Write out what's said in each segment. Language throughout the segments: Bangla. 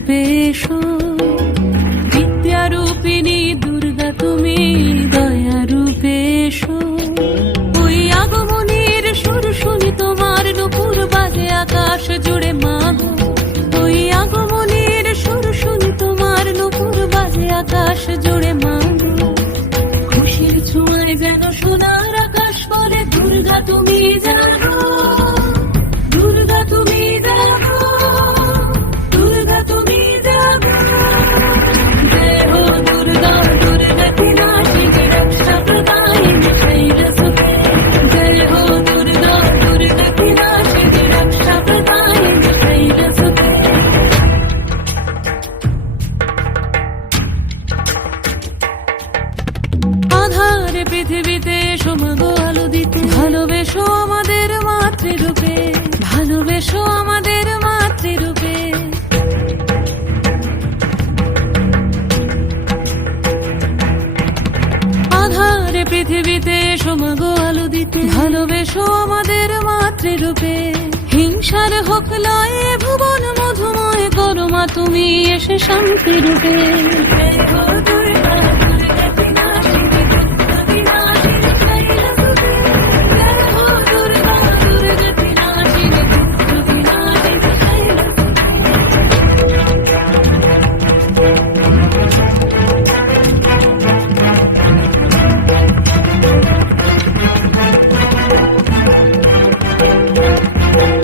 রূপে এসো, বিদ্যা রূপিণী দুর্গা তুমি দয়া রূপে এসো। ওই আগমনের সুর শুনি তোমার নুপুর বাজে আকাশ জুড়ে মাগো, ওই আগমনের সুর শুনি তোমার নুপুর বাজে আকাশ জুড়ে মাগো। খুশির ছোঁয়ায় যেন সোনার আকাশ বলে দুর্গা তুমি জাগো, দুর্গা তুমি জাগো, দুর্গা তুমি জাগো। জয় হো দুর্গা, দুর্গা কি নাশিনী রক্ষা প্রদায়িনী শৈলসুতে। জয় হো দুর্গা, দুর্গা কি নাশিনী রক্ষা প্রদায়িনী শৈলসুতে। আধার পৃথিবীতে এসো মাগো আলো দিতে, ভালোবেসো আমাদের মাতৃরূপে, ভালোবেসো আমাদের মাতৃরূপে। আধার পৃথিবীতে এসো মাগো আলো দিতে, ভালোবেসো আমাদের মাতৃরূপে। হিংসার হোক লয়ে ভুবন মধুময় করো মা তুমি এসে শান্তি রূপে।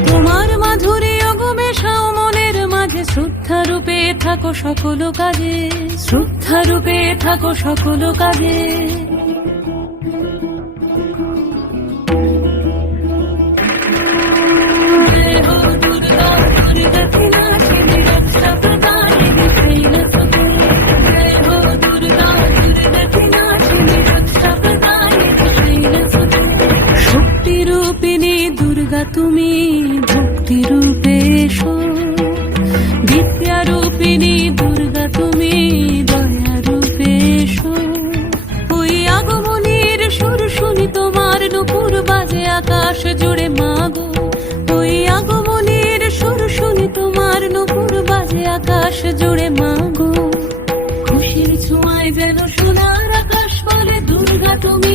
তোমার মাধুরী অগমেশাও মনের মাঝে, শ্রদ্ধা রূপে থাকো সকল কাজে, শ্রদ্ধা রূপে থাকো সকল কাজে। জয় হো দুর্গা, দুর্গা কি নাশিনী রক্ষা প্রদায়িনী শৈলসুতে। জয় হো দুর্গা, দুর্গা কি নাশিনী রক্ষা প্রদায়িনী শৈলসুতে। শক্তি রূপিণী দুর্গা তুমি ভক্তি রূপে এসো, বিদ্যা রূপিণী দুর্গা তুমি দয়া রূপে এসো। ওই আগমনের সুর শুনি তোমার নুপুর বাজে আকাশ জুড়ে মাগো, ওই আগমনের সুর শুনি তোমার নুপুর বাজে আকাশ জুড়ে মাগো। খুশির ছোঁয়ায় যেন সোনার আকাশ বলে দুর্গা তুমি